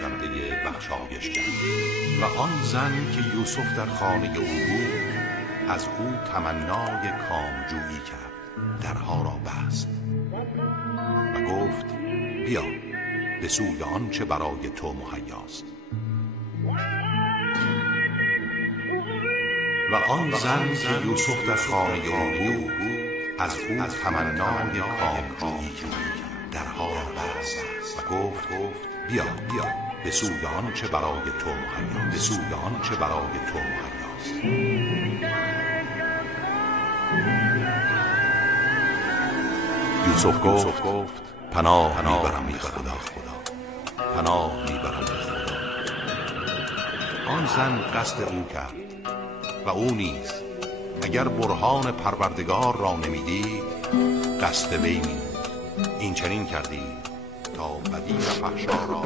بخشنده بخشایش کرد. و آن زن که یوسف در خانه او بود از او تمنای کامجویی کرد، درها را بست و گفت بیا به سوی آنچه برای تو مهیاست. و آن زن که یوسف در خانه او بود از او تمنای کامجویی کرد، درها را بست و گفت بیا به سوی آنچه برای تو مهیاست، به سوی آنچه برای تو مهیاست. یوسف گفت پناه میبرم به خدا، پناه میبرم به خدا. آن زن قصد او کرد و او نیز اگر برهان پروردگار را نمیدید قصد وی می‌نمود. این چنین کردید تا بدی و فحشا را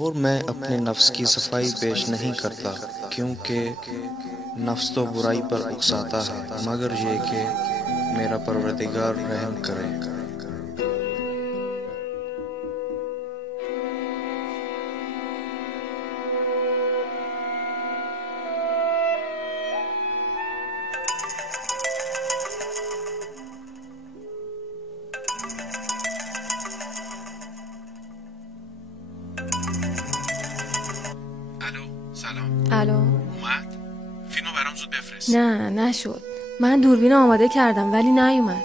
और मैं अपने नफ्स की सफाई पेश नहीं करता, क्योंकि नफ्स तो बुराई पर उकसाता है, मगर ये कि मेरा परवरदिगार रहम करे। الو اومد؟ فیلمو برام زود بفرست. نه نشد. من دوربین آماده کردم ولی نیومد.